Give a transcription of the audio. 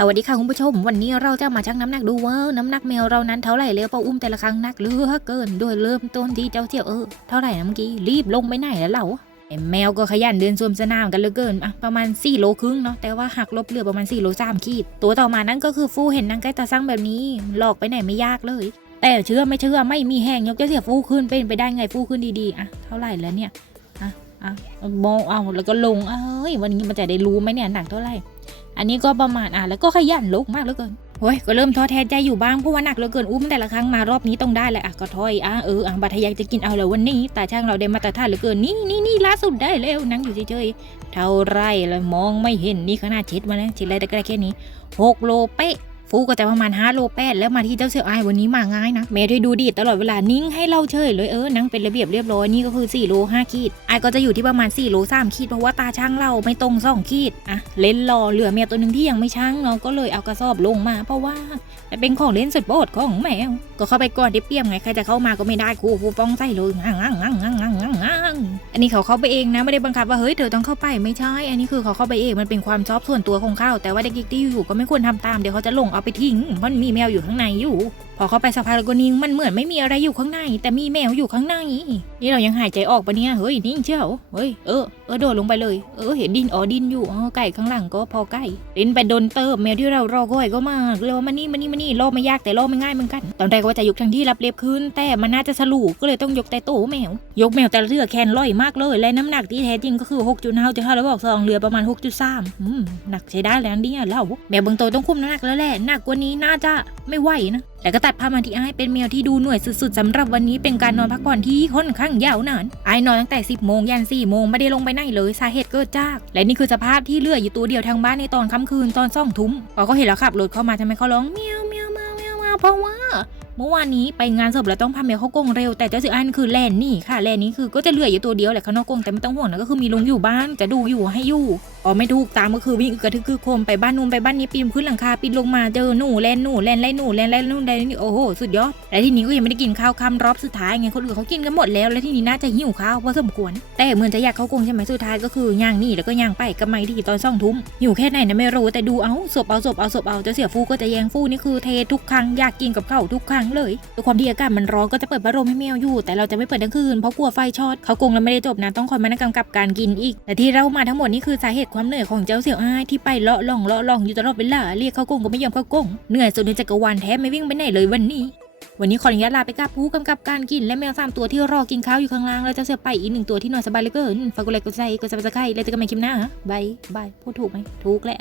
สวัสดีค่ะคุณผู้ชม วันนี้เราจะมาชั่งน้ำหนักดูว่าน้ำหนักแมวเรานั้นเท่าไหร่แล้วพออุ้มแต่ละครั้งหนักเหลือเกิน โดยเริ่มต้นที่เจ้าเสี่ยวเออเท่าไหร่นะเมื่อกี้รีบลงไปไหนแล้วเราแมวก็ขยันเดินสวมสนามกันเหลือเกินอะประมาณ 4 โลครึ่งเนาะแต่ว่าหักลบเหลือประมาณ 4 โล3ขีด ตัวต่อมานั่นก็คือฟูเห็นนางใกล้ตาสั่งแบบนี้ หลอกไปไหนไม่ยากเลย แต่เชื่อไม่เชื่อไม่มีแห้งยกเจ้าเสี่ยวฟูขึ้นเป็นไปได้ไงฟูขึ้นดีๆอะเท่าไหร่แล้วเนี่ยอะอะมองเอาแล้วก็ลงเอ้ยวันนี้มันจะได้รู้ไหมเนี่ยหนักเท่าไหร่ อันนี้ก็ประมาณอะแล้วก็ขยันลุกมากเหลือเกินโอ้ยก็เริ่มท้อแท้ใจอยู่บ้างเพราะว่าหนักเหลือเกินอุ้มแต่ละครั้งมารอบนี้ต้องได้แหละอะก็ถอยอะเอออะบัตรทยักจะกินเอาแล้ววันนี้แต่ช่างเราได้มาตรฐานเหลือเกินนี่นี่นี่ล่าสุดได้แล้วนั่งอยู่เฉยๆเท่าไรแล้วมองไม่เห็นนี่ขนาดเช็ดมาแล้วเช็ดอะไรแต่ก็ได้แค่นี้หกโลเป๊ะ ฟูก็จะประมาณ5โลแปดแล้วมาที่เจ้าเสี่ยวอวันนี้มาง่ายนะเมย์ที่ดูดีตลอดเวลานิ่งให้เราเฉยเลยเออนั่งเป็นระเบียบเรียบร้อยนี่ก็คือ4โล5ขีดไอก็จะอยู่ที่ประมาณ4โล3ขีดเพราะว่าตาช่างเราไม่ตรง2ขีดอะเล่นรอเหลือเมียตัวหนึ่งที่ยังไม่ช่างเนาะก็เลยเอากระสอบลงมา เพราะว่าเป็นของเล่นสุดโปรดของแมวก็เข้าไปก่อนได้เปียบไงใครจะเข้ามาก็ไม่ได้ครูฟูป้องใส่เลยงังงังงังงังงังงังงัง อันนี้เขาเข้าไปเองนะไม่ได้บังคับว่าเฮ้ยเธอต้องเข้าไปไม่ใช่ อันนี้คือเขาเข้าไปเองมันเป็นความชอบส่วนตัวของเขาแต่ว่าเด็กๆที่อยู่ก็ไม่ควรทำตามเดี๋ยวเขาจะหลงเอาไปทิ้งเพราะมีแมวอยู่ข้างในอยู่ พอเข้าไปสักพักแล้วก็นิ่งมันเหมือนไม่มีอะไรอยู่ข้างใน แต่มีแมวอยู่ข้างในนี่เรายังหายใจออกปะเนี่ยเฮ้ยนิ่งเชียวเฮ้ยเออเออโดดลงไปเลยเออเห็นดินอ๋อดินอยู่อ๋อไก่ข้างหลังก็พอไก่ดินไปโดนเติบแมวที่เรารอคอยก็มาเลยว่ามานี่มานี่มานี่รอไม่ยากแต่รอไม่ง่ายเหมือนกัน ตอนแรกว่าจะยกทางที่รับเรียบขึ้น แต่มันน่าจะสลูก็เลยต้องยกแต่โตแมว ยกแมวแต่เรือแคนลอยมากเลย และน้ำหนักที่แท้จริงก็คือ6.5จะห้าแล้วบอกสองเรือประมาณ6.3อืมหนักใช้ได้แล้วเนี่ยเราแมวบางตัวต้องคุมน้ำหนักแล้วแหละหนักกว่านี้น่าจะไม่ไหวนะแล้วก็ตัดภาพมาที่ไอ้เป็นแมวที่ดูหน่วยสุดๆสำหรับวันนี้เป็นการนอนพักผ่อนที่ค่อนข้างยาวนานไอ้นอนตั้งแต่ 10 โมงยัน 4 โมงไม่ได้ลงไปไหนเลยสาเหตุเกิดจาก และนี่คือสภาพที่เหลืออยู่ตัวเดียวทางบ้านในตอนค่ำคืนตอนซ่องทุ่มพอเขาเห็นเราขับรถเข้ามาทำไมเขาร้องเมียวเมียวเมียวเมียวเมียวเพราะว่าเมื่อวานนี้ไปงานศพแล้วต้องพาแมวเขากงเร็วแต่เจ้าสืออันคือแลนนี่ค่ะแลนนี้คือก็จะเหลืออยู่ตัวเดียวแหละเขานอกกงแต่ไม่ต้องห่วงนะก็คือมีลุงอยู่บ้านจะดูอยู่ให้อยู่ อ๋อไม่ถูกตามก็คือวิ่งกระทึกคือโคมไปบ้านนู้นไปบ้านนี้ปีนขึ้นหลังคาปีนลงมาเจอหนูแลนหนูแลนไล่หนูแลนไล่หนูแลนนี่โอ้โหสุดยอดและที่นี้ก็ยังไม่ได้กินข้าวค่ำรอบสุดท้ายไงคนอื่นเขากินกันหมดแล้วและที่นี้น่าจะหิวข้าวพอสมควร แต่เหมือนจะอยากเข้ากรงใช่ไหมสุดท้ายก็คือย่างนี่แล้วก็ย่างไปกับไม่ดีตอนสองทุ่มอยู่แค่ไหนนะไม่รู้แต่ดูเอาศพเอาศพเอาศพเอาจ้าเสียฟูก็จะแยงฟูนี่คือเททุกครั้งอยากกินกับเขาวทุกครั้งเลยด้วยความที่อากาศมันร้อนก็จะเปิดพัดลมให้แมวอยู่ แต่เราจะไม่เปิดทั้งคืนเพราะกลัวไฟช็อตเขากรงแล้วไม่ได้จบนะต้องคอยมานั่งกำกับการกินอีก แต่ที่เรามาทั้งหมดนี่คือสาเหตุความเหนื่อยของเจ้าเสี่ยวอ้ายที่ไปเลาะล่องเลาะล่องอยู่ตลอดเวลาเรียกเข้ากงก็ไม่ยอมเข้ากงเหนื่อยสุดในจักรวาลแทบไม่วิ่งไปไหนเลยวันนี้ วันนี้ขออนุญาตลาไปกับผู้กำกับการกินและแมวสามตัวที่รอกินข้าวอยู่ข้างล่างแล้วเจะเสียไปอีกหนึ่งตัวที่นอนสบายเหลือเกินฝากกดไลค์กดแชร์กดซับสไครต์แล้วเจอกันใหม่คลิปหน้าบายบายพูดถูกไหมถูกแหละ